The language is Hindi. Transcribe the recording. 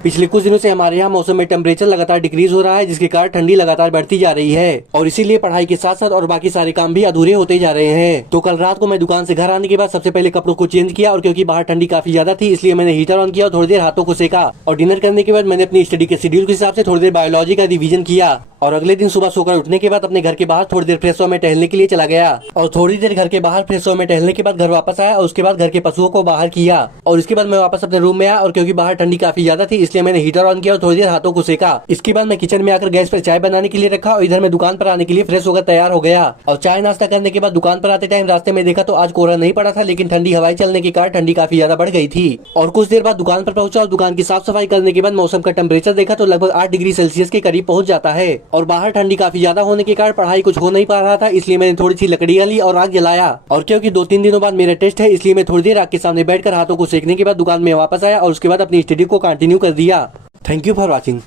पिछले कुछ दिनों से हमारे यहाँ मौसम में टेम्परेचर लगातार डिक्रीज हो रहा है, जिसके कारण ठंडी लगातार बढ़ती जा रही है और इसीलिए पढ़ाई के साथ साथ और बाकी सारे काम भी अधूरे होते जा रहे हैं। तो कल रात को मैं दुकान से घर आने के बाद सबसे पहले कपड़ों को चेंज किया और क्योंकि बाहर ठंडी काफी ज्यादा थी इसलिए मैंने हीटर ऑन किया और थोड़ी देर हाथों को सेका और डिनर करने के बाद मैंने अपनी स्टडी के शेड्यूल के हिसाब से थोड़ी देर बायोलॉजी का रिवीजन किया और अगले दिन सुबह सोकर उठने के बाद अपने घर के बाहर थोड़ी देर फ्रेश में टहलने के लिए चला गया और थोड़ी देर घर के बाहर फ्रेश में टहलने के बाद घर वापस आया और उसके बाद घर के पशुओं को बाहर किया और इसके बाद मैं वापस अपने रूम में आया और क्योंकि बाहर ठंडी काफी ज्यादा थी इसलिए मैंने हीटर ऑन किया और थोड़ी देर हाथों को सेका। इसके बाद मैं किचन में आकर गैस पर चाय बनाने के लिए रखा और इधर मैं दुकान पर आने के लिए फ्रेश होकर तैयार हो गया और चाय नाश्ता करने के बाद दुकान पर आते टाइम रास्ते में देखा तो आज कोहरा नहीं पड़ा था, लेकिन ठंडी हवाएं चलने के कारण ठंडी काफी ज्यादा बढ़ गई थी। और कुछ देर बाद दुकान पर पहुंचा और दुकान की साफ सफाई करने के बाद मौसम का टेम्परेचर देखा तो लगभग 8 डिग्री सेल्सियस के करीब पहुंच जाता है और बाहर ठंडी काफी ज्यादा होने के कारण पढ़ाई कुछ हो नहीं पा रहा था, इसलिए मैंने थोड़ी सी लकड़ियां ली और आग जलाया और क्योंकि 2-3 दिनों बाद मेरा टेस्ट है इसलिए मैं थोड़ी देर आग के सामने बैठकर हाथों को सेकने के बाद दुकान में वापस आया और उसके बाद अपनी स्टडी को कंटिन्यू कर दिया। Thank you for watching.